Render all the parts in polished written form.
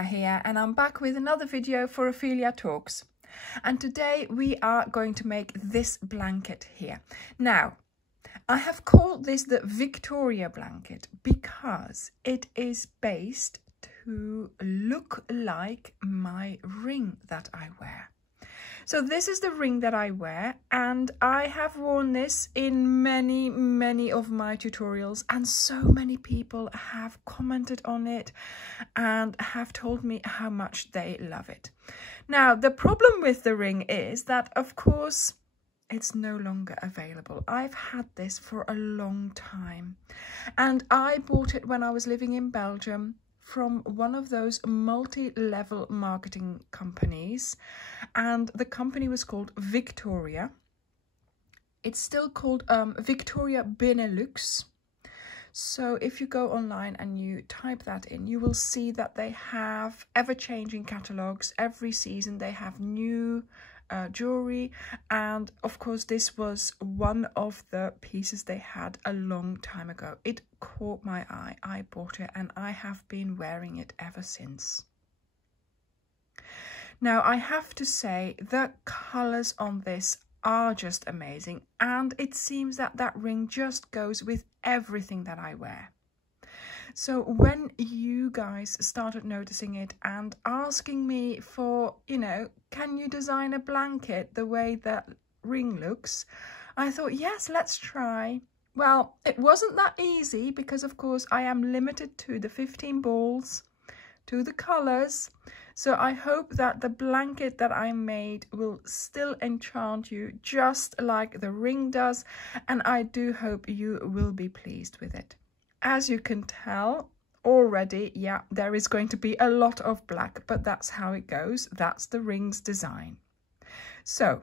Ophelia here, and I'm back with another video for Ophelia Talks. And today we are going to make this blanket here. Now, I have called this the Victoria blanket because it is based to look like my ring that I wear. So this is the ring that I wear, and I have worn this in many of my tutorials, and so many people have commented on it and have told me how much they love it. Now, the problem with the ring is that, of course, it's no longer available. I've had this for a long time, and I bought it when I was living in Belgium from one of those multi-level marketing companies, and the company was called Victoria. It's still called Victoria Benelux. So if you go online and you type that in, you will see that they have ever-changing catalogs. Every season they have new jewelry, and of course this was one of the pieces they had a long time ago. It caught my eye. I bought it and I have been wearing it ever since. Now, I have to say the colors on this are just amazing, and it seems that that ring just goes with everything that I wear. So when you guys started noticing it and asking me for, you know, can you design a blanket the way that ring looks, I thought, yes, let's try. Well, it wasn't that easy because, of course, I am limited to the 15 balls, to the colors. So I hope that the blanket that I made will still enchant you just like the ring does, and I do hope you will be pleased with it. As you can tell already, yeah, there is going to be a lot of black, but that's how it goes. That's the ring's design. So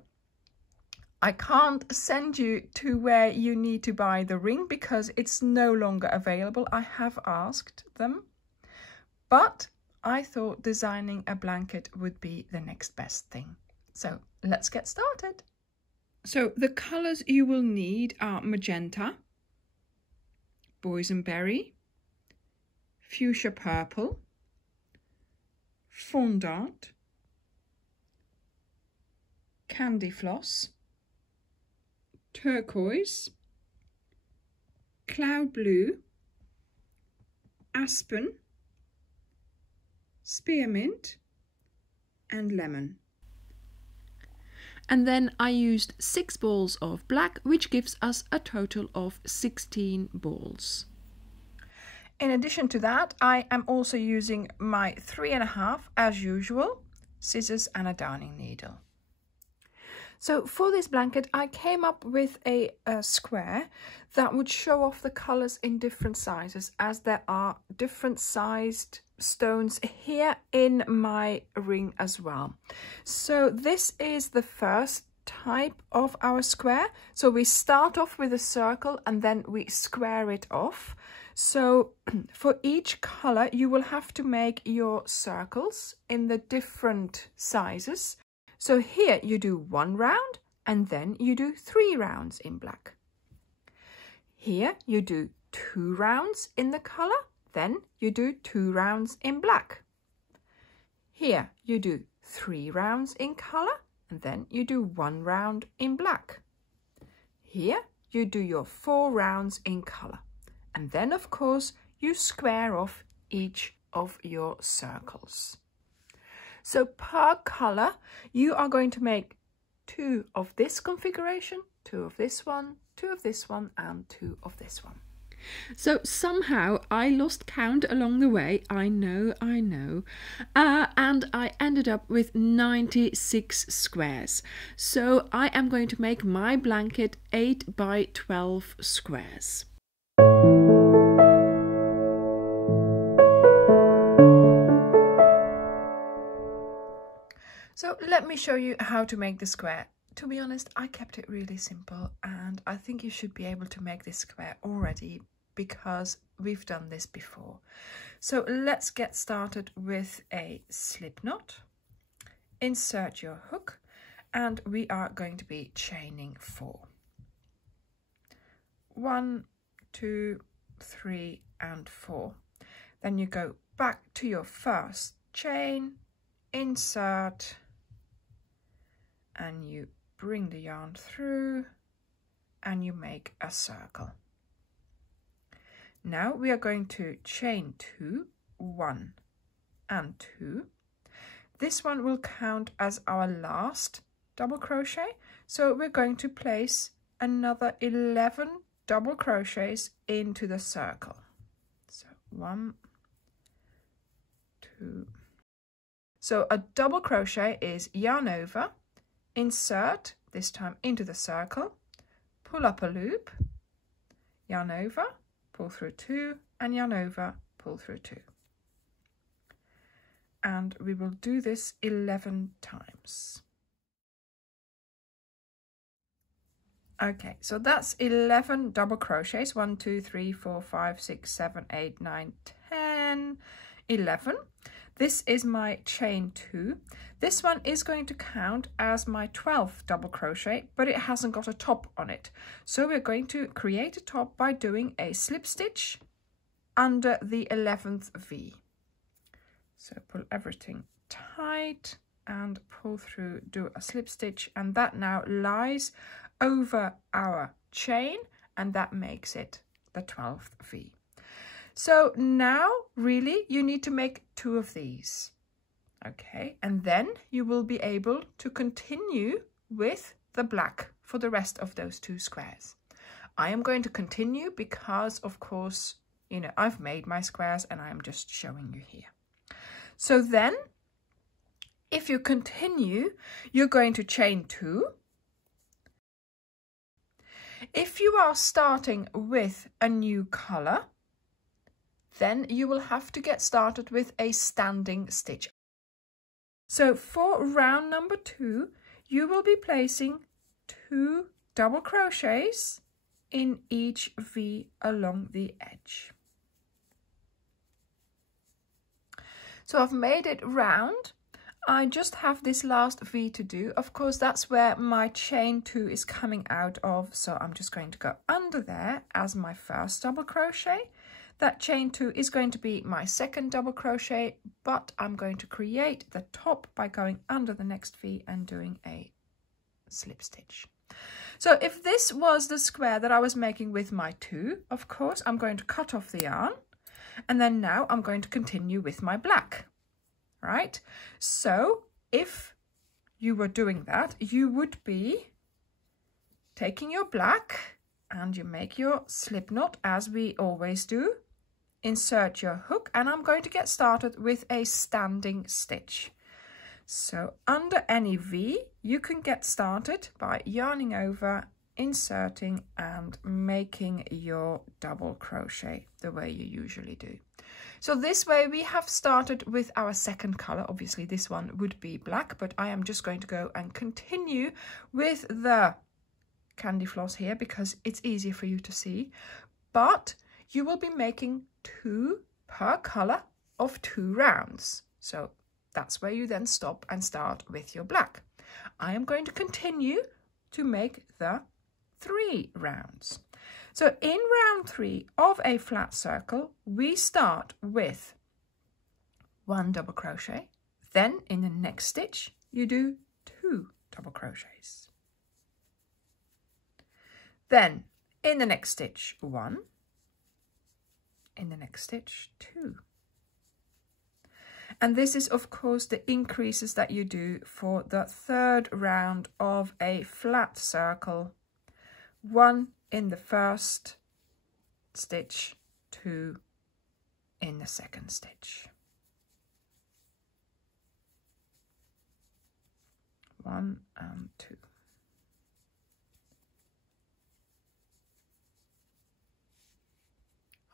I can't send you to where you need to buy the ring because it's no longer available. I have asked them, but I thought designing a blanket would be the next best thing. So let's get started. So the colors you will need are magenta, boysenberry, fuchsia purple, fondant, candy floss, turquoise, cloud blue, aspen, spearmint, and lemon. And then I used 6 balls of black, which gives us a total of 16 balls. In addition to that, I am also using my 3.5, as usual, scissors and a darning needle. So for this blanket, I came up with a square that would show off the colors in different sizes, as there are different sized stones here in my ring as well. So this is the first type of our square. So we start off with a circle and then we square it off. So for each color, you will have to make your circles in the different sizes. So here you do 1 round and then you do 3 rounds in black. Here you do 2 rounds in the color, then you do 2 rounds in black. Here you do 3 rounds in color and then you do 1 round in black. Here you do your 4 rounds in color, and then of course you square off each of your circles. So per color, you are going to make 2 of this configuration, 2 of this one, 2 of this one, and 2 of this one. So somehow I lost count along the way, I know, and I ended up with 96 squares. So I am going to make my blanket 8 by 12 squares. So let me show you how to make the square. To be honest, I kept it really simple, and I think you should be able to make this square already because we've done this before. So let's get started with a slip knot. Insert your hook, and we are going to be chaining 4. 1, 2, 3, and 4. Then you go back to your first chain, insert, and you bring the yarn through and you make a circle. Now we are going to chain 2, 1 and 2. This one will count as our last double crochet, so we're going to place another 11 double crochets into the circle. So 1, 2. So a double crochet is yarn over, insert, this time into the circle, pull up a loop, yarn over, pull through 2, and yarn over, pull through 2. And we will do this 11 times. Okay, so that's 11 double crochets. 1, 2, 3, 4, 5, 6, 7, 8, 9, 10, 11. This is my chain 2. This one is going to count as my 12th double crochet, but it hasn't got a top on it. So we're going to create a top by doing a slip stitch under the 11th V. So pull everything tight and pull through, do a slip stitch, and that now lies over our chain, and that makes it the 12th V. So now really you need to make 2 of these. Okay, and then you will be able to continue with the black for the rest of those 2 squares. I am going to continue because, of course, you know, I've made my squares and I'm just showing you here. So then, if you continue, you're going to chain 2. If you are starting with a new color, then you will have to get started with a standing stitch. So for round number 2, you will be placing 2 double crochets in each V along the edge. So I've made it round. I just have this last V to do. Of course, that's where my chain 2 is coming out of. So I'm just going to go under there as my first double crochet. That chain 2 is going to be my second double crochet, but I'm going to create the top by going under the next V and doing a slip stitch. So if this was the square that I was making with my 2, of course, I'm going to cut off the yarn. And then now I'm going to continue with my black, right? So if you were doing that, you would be taking your black and you make your slip knot as we always do. Insert your hook, and I'm going to get started with a standing stitch. So under any V, you can get started by yarning over, inserting and making your double crochet the way you usually do. So this way we have started with our second color. Obviously this one would be black, but I am just going to go and continue with the candy floss here because it's easier for you to see. But you will be making 2 per color of 2 rounds. So that's where you then stop and start with your black. I am going to continue to make the 3 rounds. So in round 3 of a flat circle, we start with 1 double crochet. Then in the next stitch, you do 2 double crochets. Then in the next stitch, 1. In the next stitch, 2. And this is, of course, the increases that you do for the 3rd round of a flat circle. 1 in the first stitch, 2 in the second stitch. 1 and 2.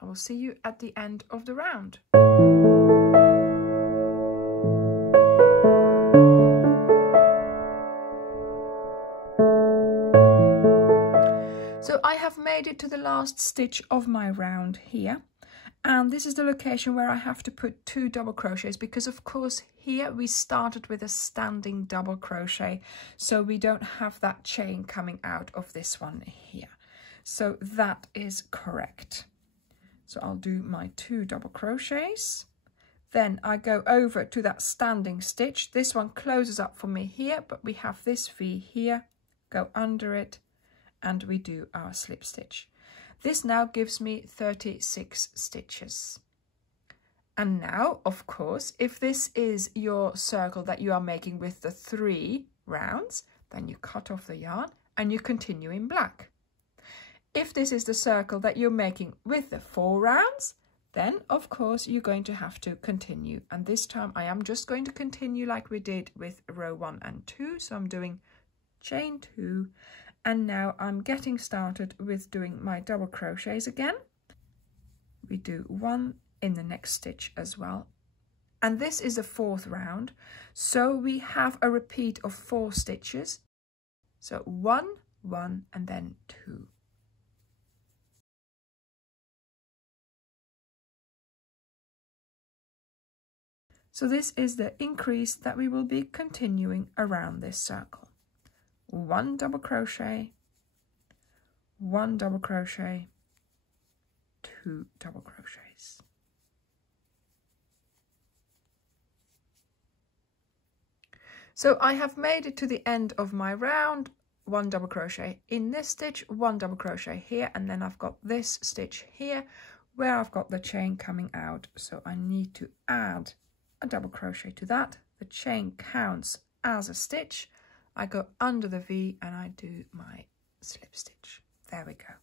I will see you at the end of the round. So I have made it to the last stitch of my round here, and this is the location where I have to put 2 double crochets because of course here we started with a standing double crochet, so we don't have that chain coming out of this one here. So that is correct. So I'll do my 2 double crochets, Then I go over to that standing stitch. This one closes up for me here, but we have this V here, go under it, and we do our slip stitch. This now gives me 36 stitches. And now, of course, if this is your circle that you are making with the 3 rounds, then you cut off the yarn and you continue in black. If this is the circle that you're making with the 4 rounds, then of course you're going to have to continue. And this time I am just going to continue like we did with row 1 and 2. So I'm doing chain 2, and now I'm getting started with doing my double crochets again. We do 1 in the next stitch as well. And this is the 4th round. So we have a repeat of 4 stitches. So 1, 1, and then 2. So this is the increase that we will be continuing around this circle. 1 double crochet, 1 double crochet, 2 double crochets. So I have made it to the end of my round. 1 double crochet in this stitch, 1 double crochet here, and then I've got this stitch here where I've got the chain coming out. So I need to add a double crochet to that. The chain counts as a stitch. I go under the V and I do my slip stitch. There we go.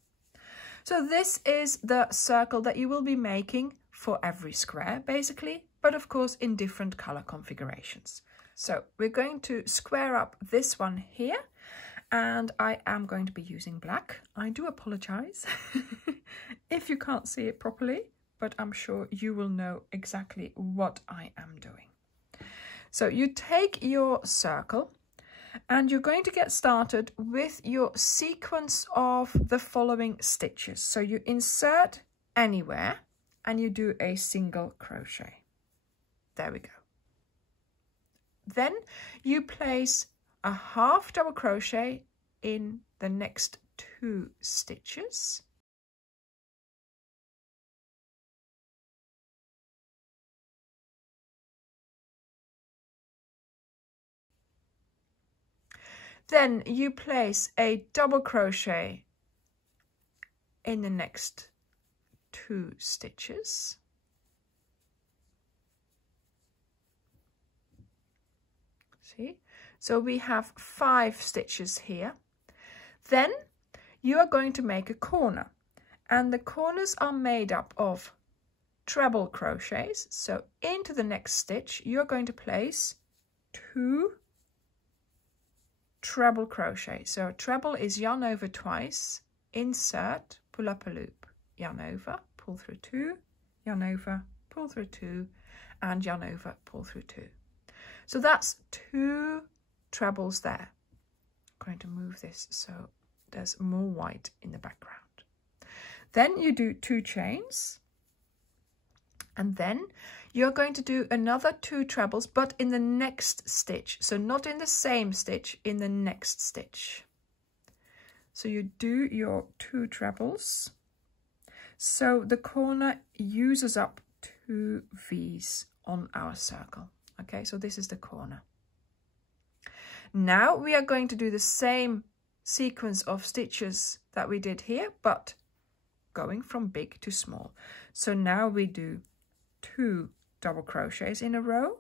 So this is the circle that you will be making for every square basically, but of course in different color configurations. So we're going to square up this one here, and I am going to be using black. I do apologize if you can't see it properly, but I'm sure you will know exactly what I am doing. So you take your circle and you're going to get started with your sequence of the following stitches. So you insert anywhere and you do a single crochet. There we go. Then you place a half double crochet in the next 2 stitches. Then you place a double crochet in the next 2 stitches. See? So we have 5 stitches here. Then you are going to make a corner, and the corners are made up of treble crochets. So into the next stitch you're going to place 2 treble crochet. So a treble is yarn over twice, insert, pull up a loop, yarn over, pull through 2, yarn over, pull through 2, and yarn over, pull through 2. So that's 2 trebles there. I'm going to move this so there's more white in the background. Then you do 2 chains, and then you're going to do another 2 trebles, but in the next stitch. So not in the same stitch, in the next stitch. So you do your 2 trebles. So the corner uses up 2 V's on our circle. Okay, so this is the corner. Now we are going to do the same sequence of stitches that we did here, but going from big to small. So now we do 2 double crochets in a row.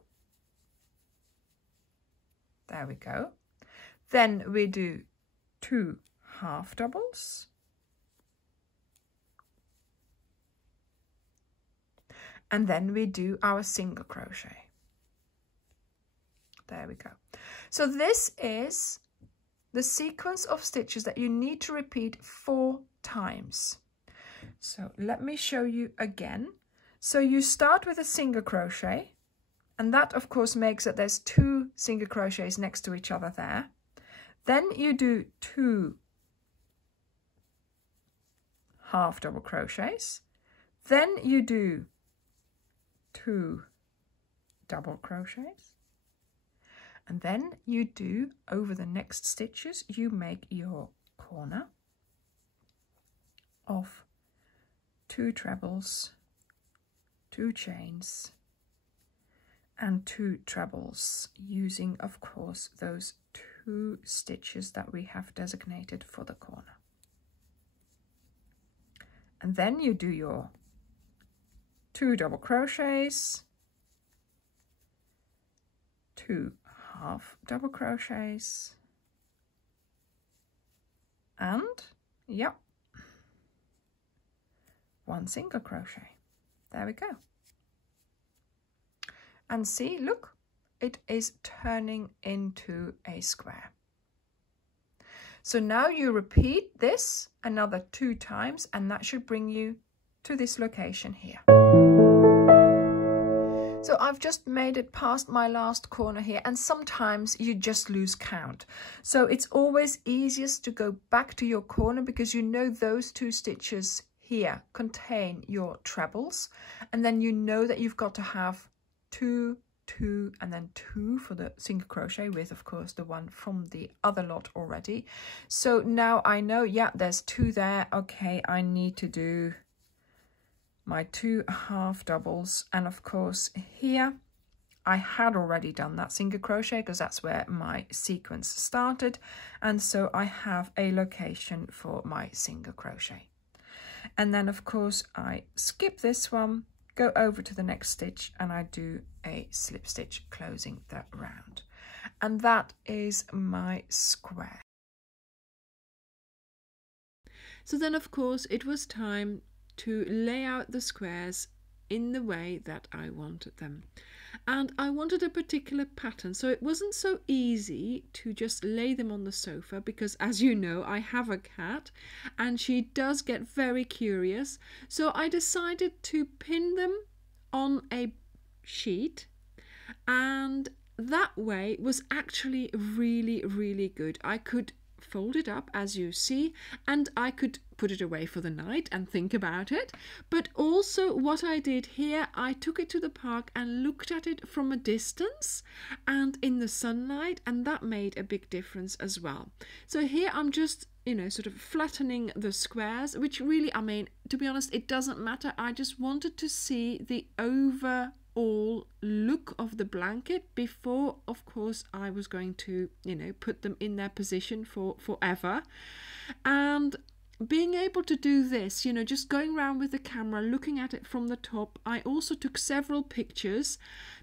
There we go. Then we do 2 half doubles. And then we do our single crochet. There we go. So this is the sequence of stitches that you need to repeat 4 times. So let me show you again. So you start with a single crochet, and that of course makes that there's 2 single crochets next to each other there. Then you do 2 half double crochets. Then you do 2 double crochets. And then you do, over the next stitches, you make your corner of 2 trebles, 2 chains, and 2 trebles, using of course those 2 stitches that we have designated for the corner. And then you do your 2 double crochets, 2 half double crochets, and yep, 1 single crochet. There we go. And see, look, it is turning into a square. So now you repeat this another 2 times, and that should bring you to this location here. So I've just made it past my last corner here, and sometimes you just lose count. So it's always easiest to go back to your corner, because you know those 2 stitches here contain your trebles, and then you know that you've got to have 2, 2, and then 2 for the single crochet, with of course the one from the other lot already. So now I know, yeah, there's 2 there. Okay, I need to do my 2 half doubles, and of course here I had already done that single crochet because that's where my sequence started, and so I have a location for my single crochet. And then of course I skip this one, go over to the next stitch, and I do a slip stitch closing the round. And that is my square. So then of course it was time to lay out the squares in the way that I wanted them. And I wanted a particular pattern, so it wasn't so easy to just lay them on the sofa, because as you know, I have a cat and she does get very curious. So I decided to pin them on a sheet, and that way was actually really good. I could fold it up as you see, and I could put it away for the night and think about it. But also what I did here, I took it to the park and looked at it from a distance and in the sunlight, and that made a big difference as well. So here I'm just, you know, sort of flattening the squares, which really, I mean, to be honest, it doesn't matter. I just wanted to see the overall look of the blanket before, of course, I was going to, you know, put them in their position for forever. And being able to do this, you know, just going around with the camera, looking at it from the top, I also took several pictures.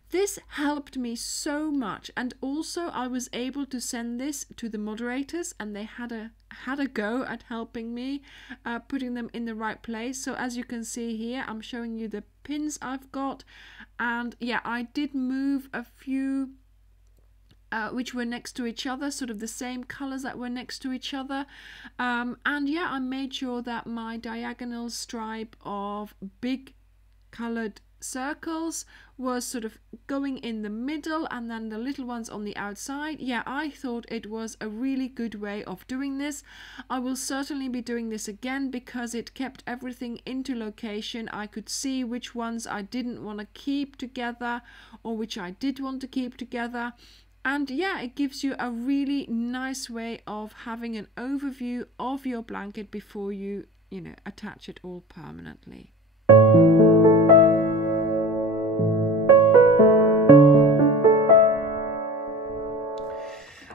This helped me so much, and also I was able to send this to the moderators, and they had a go at helping me putting them in the right place. So as you can see here, I'm showing you the pins I've got, and yeah, I did move a few which were next to each other, sort of the same colors that were next to each other, and yeah, I made sure that my diagonal stripe of big colored circles was sort of going in the middle, and then the little ones on the outside. Yeah, I thought it was a really good way of doing this. I will certainly be doing this again because it kept everything into location. I could see which ones I didn't want to keep together or which I did want to keep together. And yeah, it gives you a really nice way of having an overview of your blanket before you know, attach it all permanently.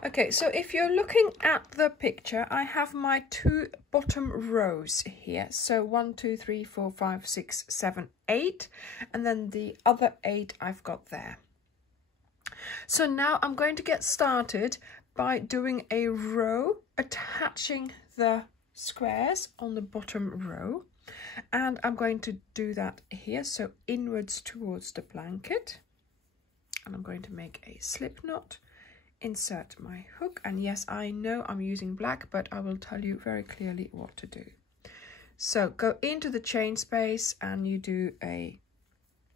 Okay, so if you're looking at the picture, I have my 2 bottom rows here. So 1, 2, 3, 4, 5, 6, 7, 8, and then the other 8 I've got there. So now I'm going to get started by doing a row, attaching the squares on the bottom row, and I'm going to do that here, so inwards towards the blanket, and I'm going to make a slip knot, insert my hook, and yes, I know I'm using black, but I will tell you very clearly what to do. So go into the chain space and you do a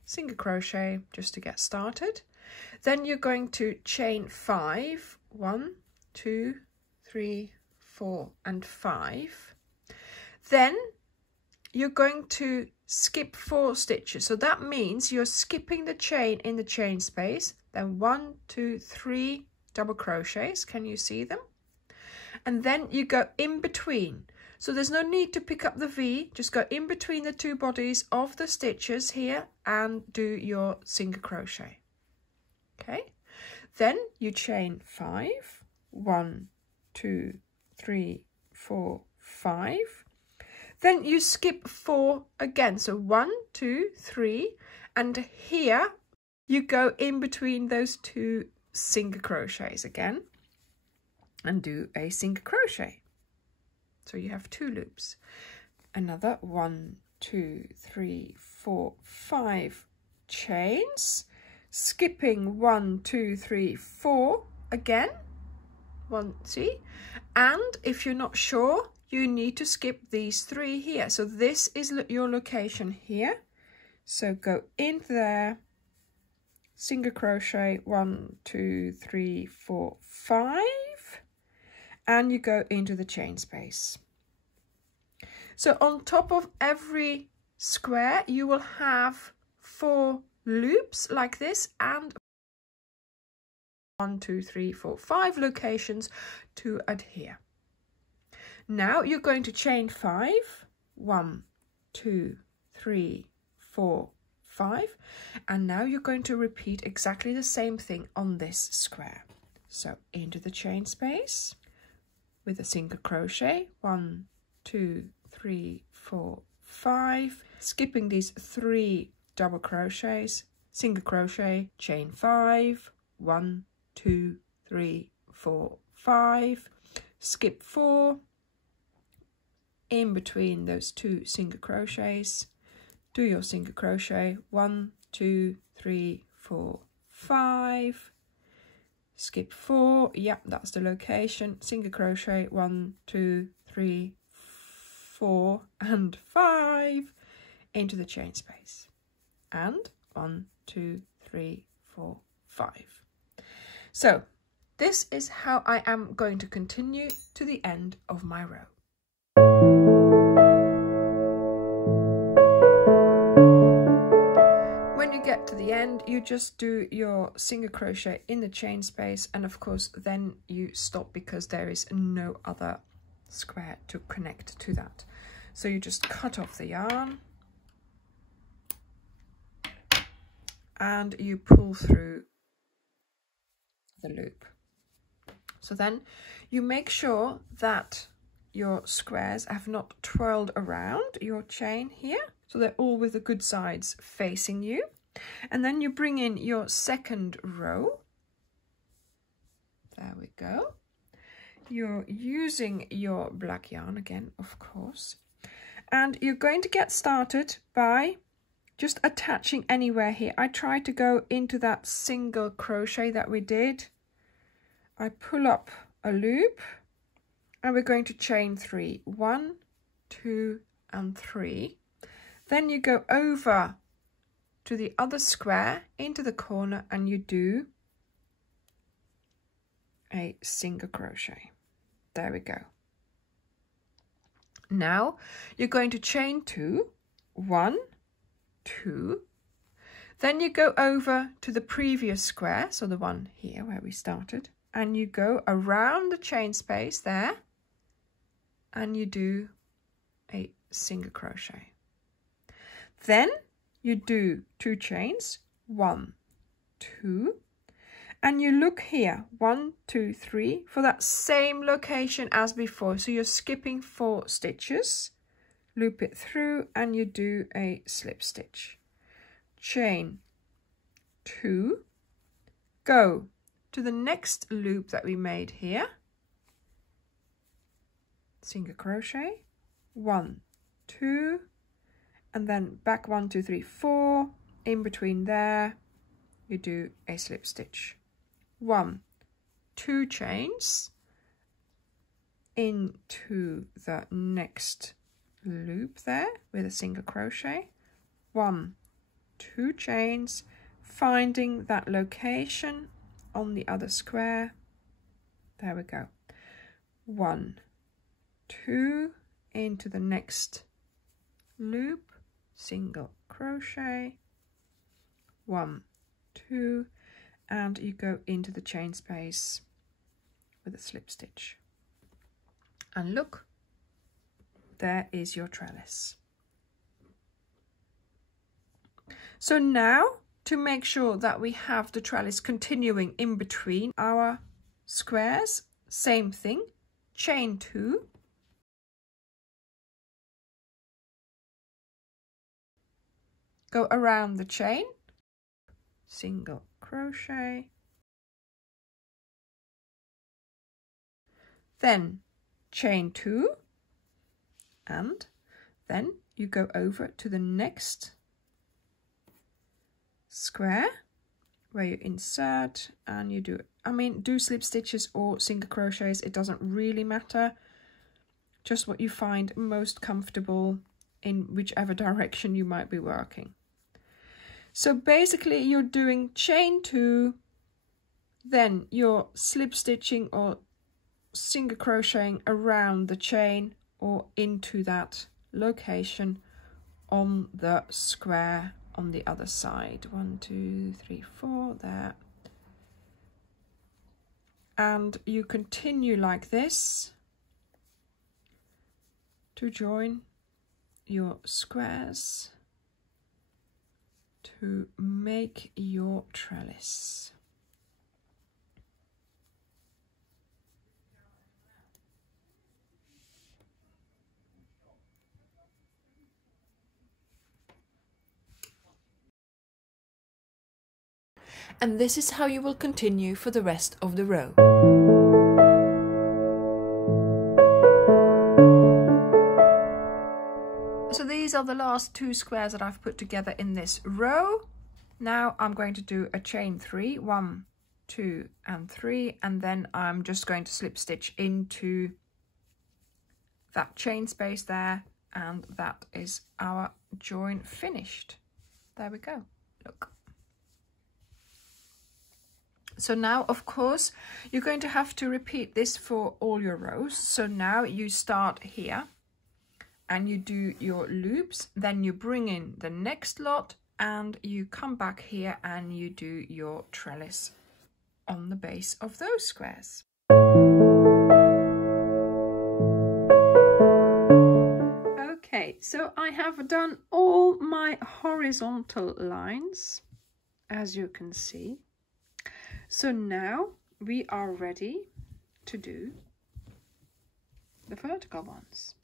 single crochet just to get started. Then you're going to chain 5, 1, 2, 3, 4, and 5. Then you're going to skip 4 stitches. So that means you're skipping the chain in the chain space. Then 1, 2, 3 double crochets. Can you see them? And then you go in between. So there's no need to pick up the V. Just go in between the 2 bodies of the stitches here and do your single crochet. Okay, then you chain 5, 1, 2, 3, 4, 5. Then you skip 4 again, so 1, 2, 3, and here you go in between those 2 single crochets again and do a single crochet. So you have 2 loops. Another 1, 2, 3, 4, 5 chains, skipping 1, 2, 3, 4 again. 1, see? And if you're not sure, you need to skip these 3 here. So this is your location here. So go in there, single crochet 1, 2, 3, 4, 5, and you go into the chain space. So on top of every square you will have 4 loops like this, and 1, 2, 3, 4, 5 locations to adhere. Now you're going to chain 5, 1, 2, 3, 4, 5, and now you're going to repeat exactly the same thing on this square. So into the chain space with a single crochet, 1, 2, 3, 4, 5, skipping these 3 double crochets, single crochet, chain 5, 1, 2, 3, 4, 5, skip 4, in between those 2 single crochets, do your single crochet, 1, 2, 3, 4, 5, skip 4, yep, that's the location, single crochet, 1, 2, 3, 4 and 5 into the chain space, and 1, 2, 3, 4, 5. So this is how I am going to continue to the end of my row. When you get to the end, you just do your single crochet in the chain space, and of course then you stop because there is no other square to connect to that. So you just cut off the yarn and you pull through the loop. So then you make sure that your squares have not twirled around your chain here, so they're all with the good sides facing you. And then you bring in your second row. There we go. You're using your black yarn again, of course, and you're going to get started by just attaching anywhere here. I tried to go into that single crochet that we did. I pull up a loop and we're going to chain 3, 1, 2 and 3. Then you go over to the other square into the corner and you do a single crochet. There we go. Now you're going to chain 2, 1, 2, then you go over to the previous square, so the one here where we started, and you go around the chain space there and you do a single crochet. Then you do 2 chains, 1, 2, and you look here, 1, 2, 3, for that same location as before. So you're skipping 4 stitches, loop it through and you do a slip stitch. Chain 2, go to the next loop that we made here, single crochet, 1, 2, and then back 1, 2, 3, 4, in between there you do a slip stitch, 1, 2 chains into the next loop there with a single crochet, 1, 2 chains, finding that location on the other square, there we go, 1, 2 into the next loop, single crochet, 1, 2, and you go into the chain space with a slip stitch. And look, there is your trellis. So now to make sure that we have the trellis continuing in between our squares, same thing, chain 2, go around the chain, single crochet, then chain 2, and then you go over to the next square where you insert and you do, do slip stitches or single crochets, it doesn't really matter, just what you find most comfortable in whichever direction you might be working. So basically you're doing chain 2, then you're slip stitching or single crocheting around the chain or into that location on the square on the other side. 1, 2, 3, 4 there. And you continue like this to join your squares to make your trellis. And this is how you will continue for the rest of the row. So these are the last 2 squares that I've put together in this row. Now I'm going to do a chain 3, 1, 2 and 3, and then I'm just going to slip stitch into that chain space there, and that is our join finished. There we go, look. So now, of course, you're going to have to repeat this for all your rows. So now you start here and you do your loops, then you bring in the next lot and you come back here and you do your trellis on the base of those squares. Okay, so I have done all my horizontal lines, as you can see. So now we are ready to do the vertical ones.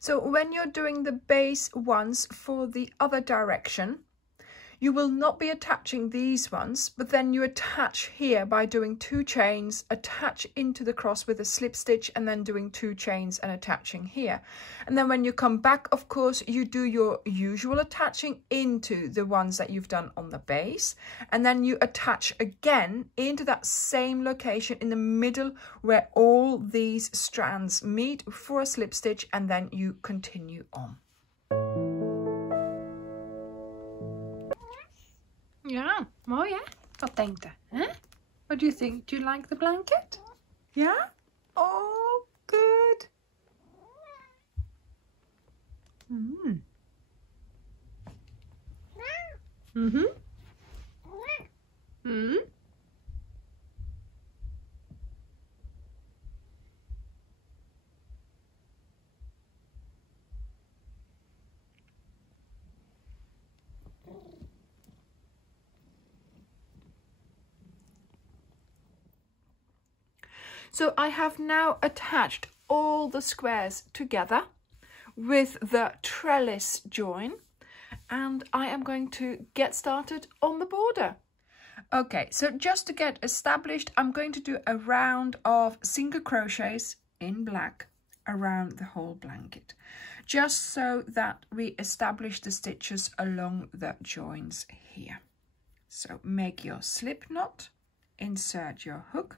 So when you're doing the base ones for the other direction, you will not be attaching these ones, but then you attach here by doing 2 chains, attach into the cross with a slip stitch, and then doing 2 chains and attaching here. And then when you come back, of course, you do your usual attaching into the ones that you've done on the base, and then you attach again into that same location in the middle where all these strands meet for a slip stitch, and then you continue on. Ja, mooi hè? Wat denkt u? Huh? What do you think? Do you like the blanket? Yeah? Oh, good. Mm. Mm-hmm. Mm. So I have now attached all the squares together with the trellis join, and I am going to get started on the border. Okay, so just to get established, I'm going to do a round of single crochets in black around the whole blanket, just so that we establish the stitches along the joins here. So make your slip knot, insert your hook,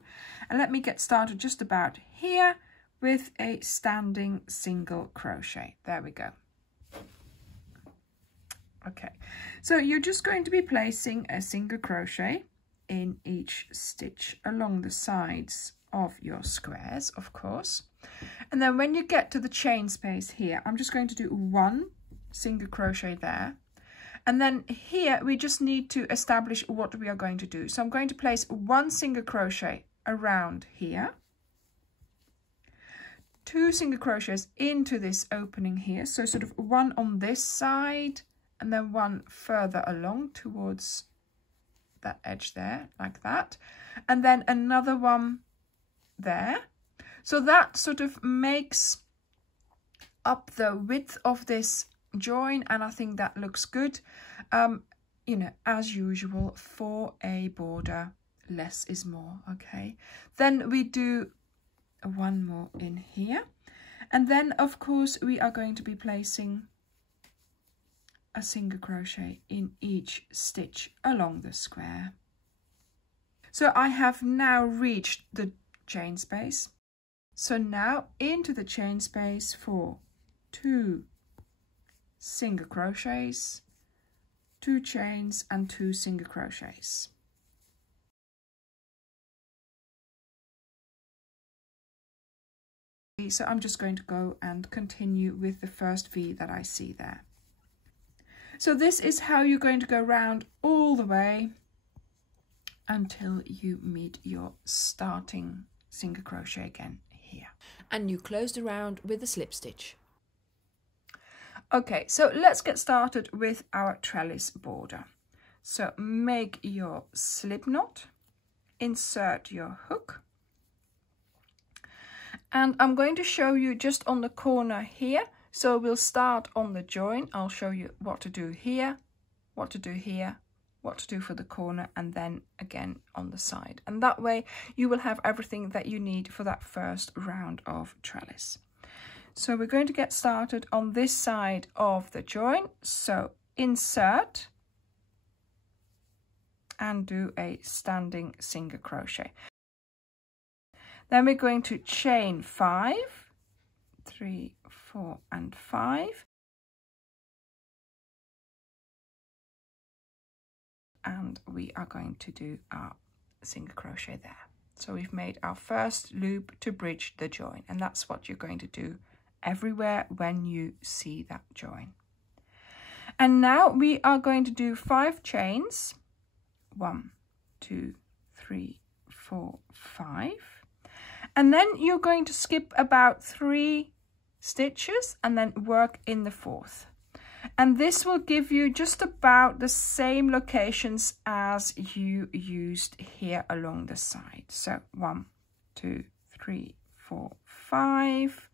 and let me get started just about here with a standing single crochet. There we go. Okay, so you're just going to be placing a single crochet in each stitch along the sides of your squares, of course. And then when you get to the chain space here, I'm just going to do 1 single crochet there, And then here we just need to establish what we are going to do. So I'm going to place 1 single crochet around here, 2 single crochets into this opening here, so sort of 1 on this side and then 1 further along towards that edge there, like that, and then another 1 there. So that sort of makes up the width of this join, and I think that looks good. You know, as usual, for a border, less is more. Okay, then we do 1 more in here, and then of course we are going to be placing a single crochet in each stitch along the square. So I have now reached the chain space, so now into the chain space for 2 single crochets, 2 chains and 2 single crochets. So I'm just going to go and continue with the first V that I see there. So this is how you're going to go round all the way until you meet your starting single crochet again here. And you close the round with a slip stitch. Okay, so let's get started with our trellis border. So make your slip knot, insert your hook, and I'm going to show you just on the corner here. So we'll start on the join. I'll show you what to do here, what to do here, what to do for the corner, and then again on the side. And that way you will have everything that you need for that first round of trellis. So we're going to get started on this side of the join. So insert and do a standing single crochet. Then we're going to chain 5, 3, 4 and 5, and we are going to do our single crochet there. So we've made our first loop to bridge the join, and that's what you're going to do everywhere when you see that join. And now we are going to do 5 chains, 1, 2, 3, 4, 5, and then you're going to skip about 3 stitches and then work in the 4th. And this will give you just about the same locations as you used here along the side. So 1, 2, 3, 4, 5,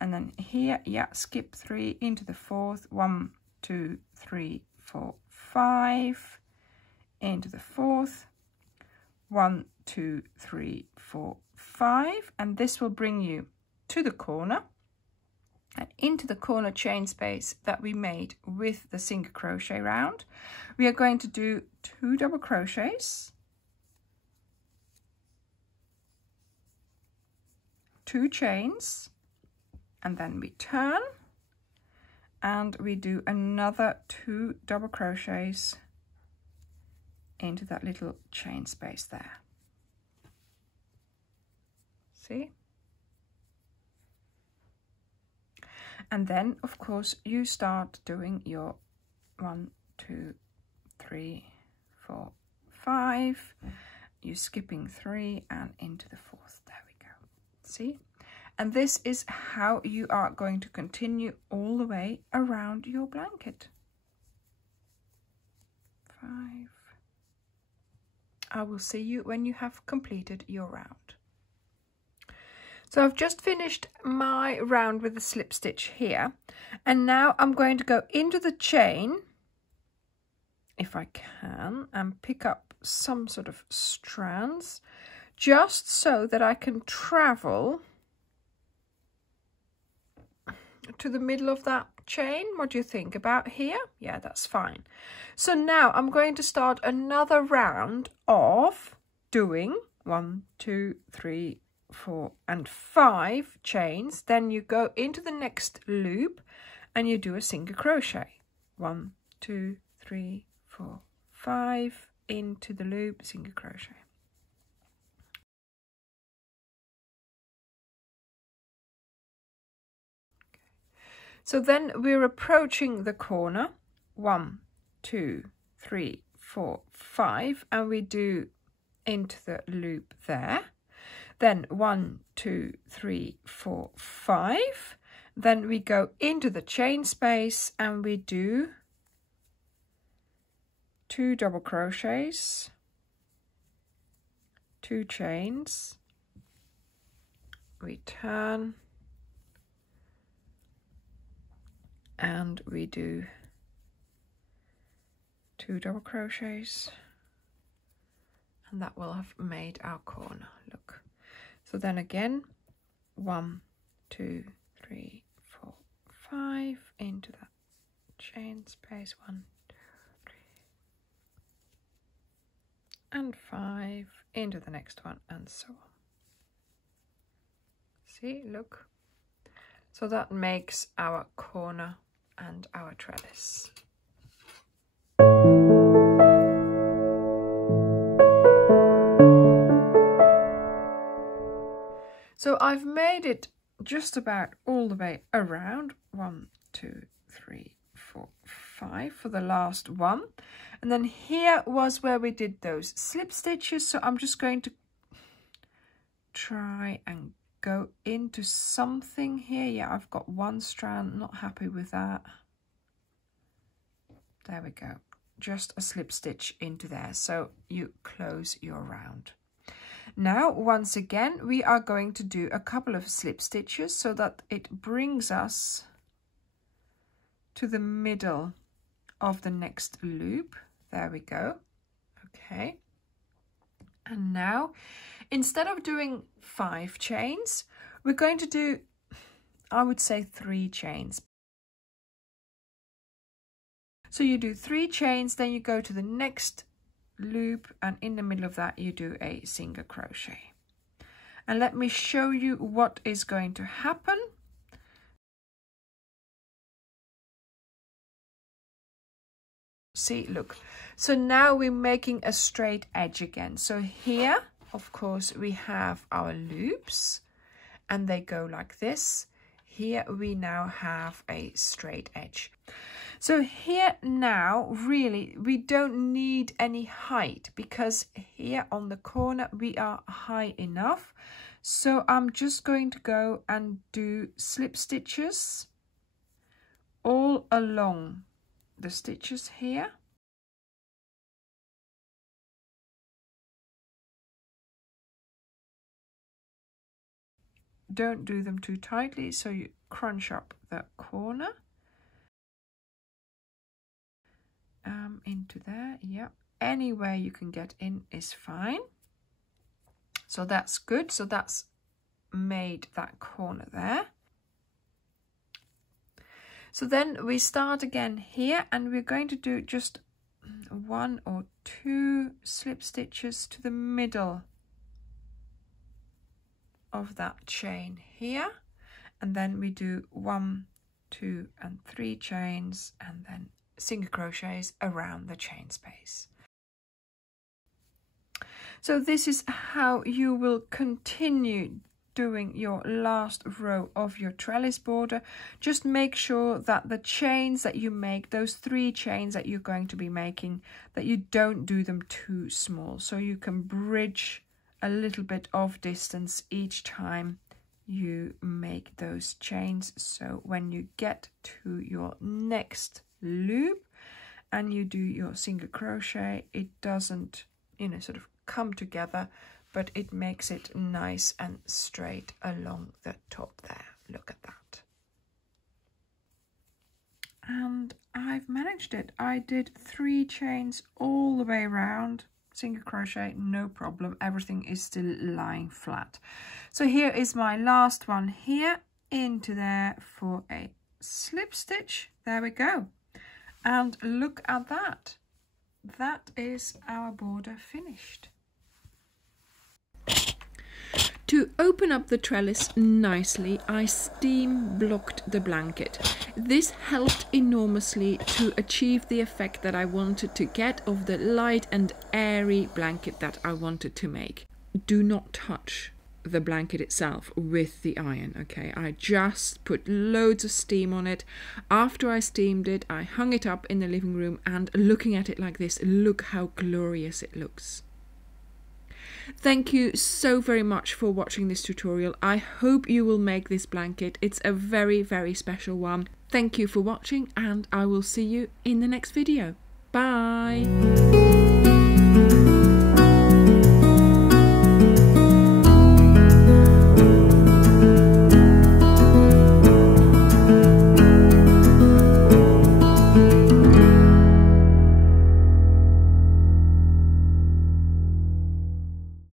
and then here, yeah, skip 3 into the 4th, 1, 2, 3, 4, 5, into the 4th, 1, 2, 3, 4, 5, and this will bring you to the corner and into the corner chain space that we made with the single crochet round. We are going to do 2 double crochets, 2 chains, and then we turn and we do another 2 double crochets into that little chain space there. See? And then of course you start doing your 1, 2, 3, 4, 5. You're skipping 3 and into the 4th. There we go. See? And this is how you are going to continue all the way around your blanket. 5. I will see you when you have completed your round. So I've just finished my round with the slip stitch here, and now I'm going to go into the chain, if I can, and pick up some sort of strands, just so that I can travel to the middle of that chain. What do you think about here? Yeah, that's fine. So now I'm going to start another round of doing 1, 2, 3, 4 and 5 chains. Then you go into the next loop and you do a single crochet. 1, 2, 3, 4, 5, into the loop, single crochet. So then we're approaching the corner. 1, 2, 3, 4, 5, and we do into the loop there. Then 1, 2, 3, 4, 5. Then we go into the chain space and we do 2 double crochets, 2 chains, we turn, and we do 2 double crochets, and that will have made our corner. Look. So then again, 1, 2, 3, 4, 5 into that chain space, 1, 2, 3, and 5 into the next one, and so on. See, look. So that makes our corner and our trellis. So I've made it just about all the way around, 1, 2, 3, 4, 5 for the last one. And then here was where we did those slip stitches. So I'm just going to try and go into something here. Yeah, I've got one strand, not happy with that. There we go. Just a slip stitch into there. So you close your round. Now, once again, we are going to do a couple of slip stitches so that it brings us to the middle of the next loop. There we go. Okay. And now, instead of doing 5 chains, we're going to do, I would say, 3 chains. So you do 3 chains, then you go to the next loop, and in the middle of that you do a single crochet. And let me show you what is going to happen. See, look. So now we're making a straight edge again. So here, of course, we have our loops and they go like this. Here we now have a straight edge. So here now, really, we don't need any height because here on the corner we are high enough. So I'm just going to go and do slip stitches all along the stitches here. Don't do them too tightly, so you crunch up the corner. Into there, yeah. Anywhere you can get in is fine. So that's good. So that's made that corner there. So then we start again here, and we're going to do just 1 or 2 slip stitches to the middle of that chain here, and then we do 1, 2, and 3 chains, and then single crochets around the chain space. So this is how you will continue doing your last row of your trellis border. Just make sure that the chains that you make, those 3 chains that you're going to be making, that you don't do them too small, so you can bridge a little bit of distance each time you make those chains. So when you get to your next loop and you do your single crochet, it doesn't, you know, sort of come together, but it makes it nice and straight along the top there. Look at that. And I've managed it. I did 3 chains all the way around, single crochet, no problem. Everything is still lying flat. So here is my last one here, into there for a slip stitch. There we go. And look at that. That is our border finished. To open up the trellis nicely, I steam blocked the blanket. This helped enormously to achieve the effect that I wanted to get of the light and airy blanket that I wanted to make. Do not touch the blanket itself with the iron. Okay, I just put loads of steam on it. After I steamed it, I hung it up in the living room, and looking at it like this, look how glorious it looks. Thank you so very much for watching this tutorial. I hope you will make this blanket. It's a very, very special one. Thank you for watching, and I will see you in the next video. Bye!